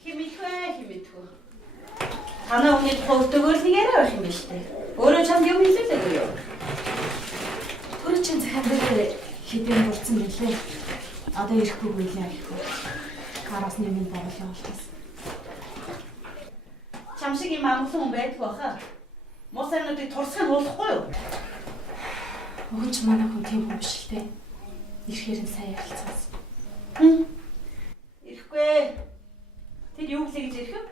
Химитгүй. Танаа өмнө хөвдөгөр нэгээрээ байх юм биш үү? Өөрөө чамд юм хэлээгүй юу? Өөрөө чинь захиан дээр хэдэн бурцсан билээ. Одоо ирэхгүй байлаа гэхгүй. Караас нэмийн боголоо болтос. Чам шиг юм амгалан хүн байдаг баха. Мосануудыг турсах нь болохгүй юу? Өгч манай хүн тийм хүн биш л дээ. Ирэхээр нь сайн ярилцаас. Ирэхгүй. Тэр юу гэлээ гэж ирэх юм?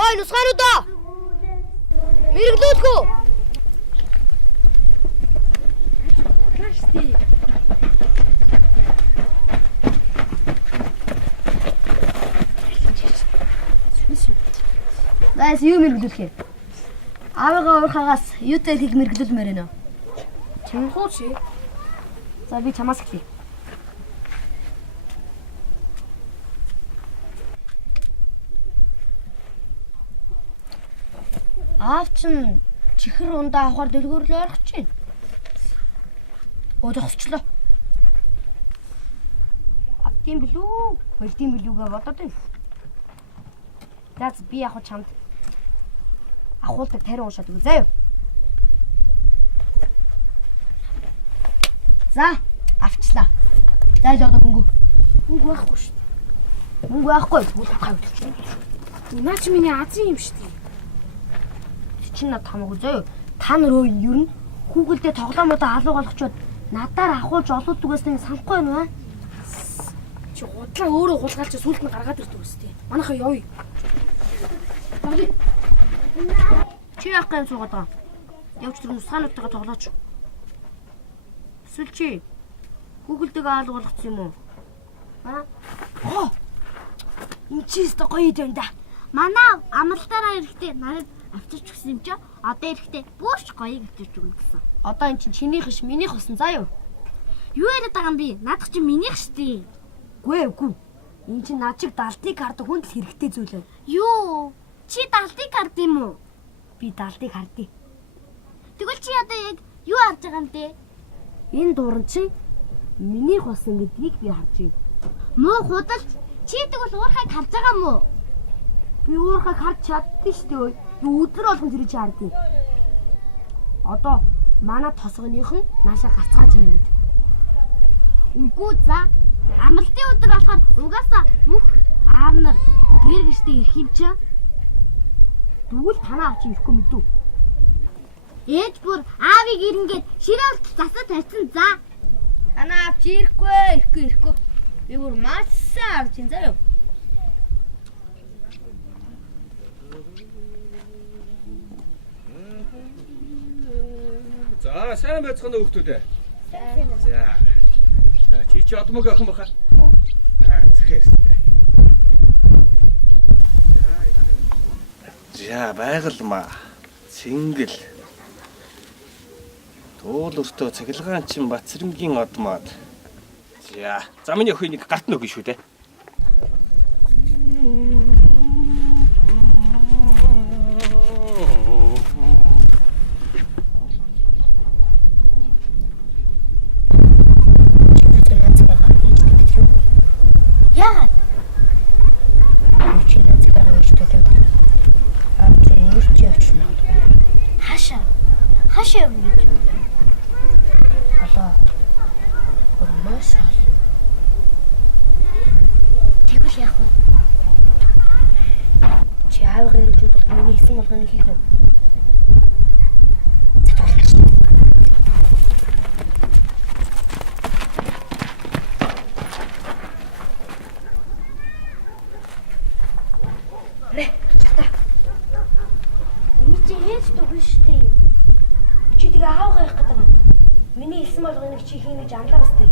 Ой, нусгаануудаа! Мэрэглүүлэхгүй! Гайс юу мэрэглүүлэх юм? Аавыгаа уурхаагаас юутай их мэрэглүүлмээр байна уу? Чамхуу чи. За би чамаас эхлэе. Аав чинь чихэр ундаа авахар дэлгүүрлөө орох чинь. Зогсчлоо. Авдсан билүү? Болдсон билүүгээ бодоод байна. Дац би яг чамд ахуулдаг тарин уушаад үгүй заяа. За, авчлаа. За л одоо мөнгө. Мөнгө байхгүй шүү дээ. Мөнгө байхгүй. Үгүй байхгүй. Наа чи миний азийн юм шүү дээ. Чи над хамаагүй заяа. Та нар ер нь хүүгэлдээ тоглоомодоо алуугалгачаад надаар ахуулж олоод дүгээс нэг санахгүй байна аа. Чи худлаа өөрөө хулгайлж сүлд нь гаргаад ирдэг үстэй. Манайхаа явъя. Чи яах гэж суугаад байгаа? Явж тэр нусгаануудтайгаа тоглооч. Эсвэл чи хүүгэлдээ алуугалгацсан юм уу? Аа? Энд чи өстө гоё юм да. Манай амралтаараа ирэхдээ надад авчирч өгсөн юм чи одоо ирэхдээ бөөч гоёг авчирч өгнө гэсэн. Одоо эн чинь чинийх ш минийх болсон заа юу? Юу яриад байгаа юм би? Наадах чи минийх штий. Үгүй. Эн чинь над чиг далтыг хардаг хүнд л хэрэгтэй зүйл ээ. Юу? Чи далтыг хард юм уу? Би далтыг хардъя. Тэгвэл чи одоо яг юу харж байгаа юм бэ? Энэ дууран чинь минийх болсон гэдгийг би харж байна. Муу худалч чи тэгвэл уурхайг харж байгаа юм уу? Би уурхайг харж чаддсан шүү дээ. Би өдөр болгон тэрийг хардъя. Одоо манай тосгоныхон наашаа гарцгааж юм уу? Үгүй за. Амралтын өдөр болохоор угаасаа бүх аав нар гэр гэртээ ирэх юм чи. Тэгвэл танаа авч ирэхгүй мэдв. Ээж бүр аавыг ирнгээд ширээлт засаж тавьсан за. Танаа авч ирэхгүй. Би бүр маш сайн авч ин заяа. За, сайн байцгаана уу хүмүүс. За. Чи одмог авах юм баха. Захиас. За, байгалмаа. Цэнгэл. Туул өртөө цахилгаан чин Бацрэнгийн одмоод. За, миний охин нэг гарт нөгөн шүү дээ. Яагаад? Чи нэг зэрэг өчтөг юм байна. Авч нэрч явчихна. Хашаа юм. Алаа. Маш аа. Тэгвэл яах вэ? Чи аавыг ирүүлээд бол миний хийсэн болгоныг хийх үү? Чи тэгээ аавгаа явах гэдэг юм. Миний хэлсэн болгоныг чи хийнэ гэж амлаа бастай.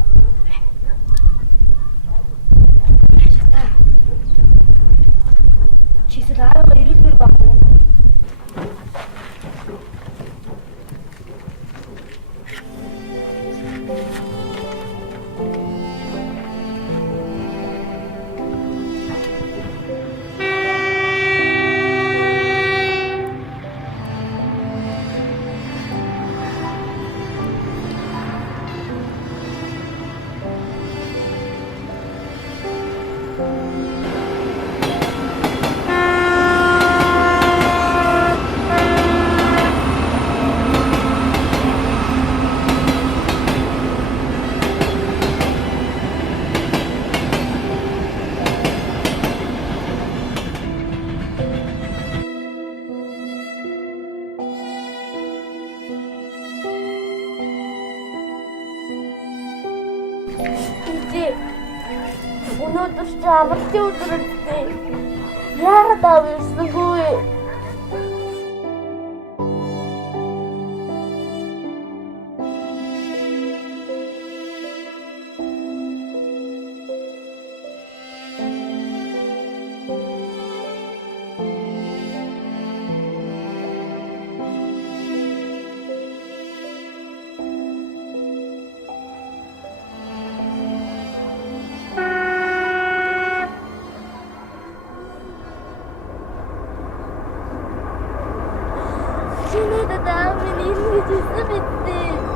Чи өнөөдөр чи амралтын өдөр үстэй. Яагаад авчихсангүй? Чиний даа миний ирэх гэсэн битээ.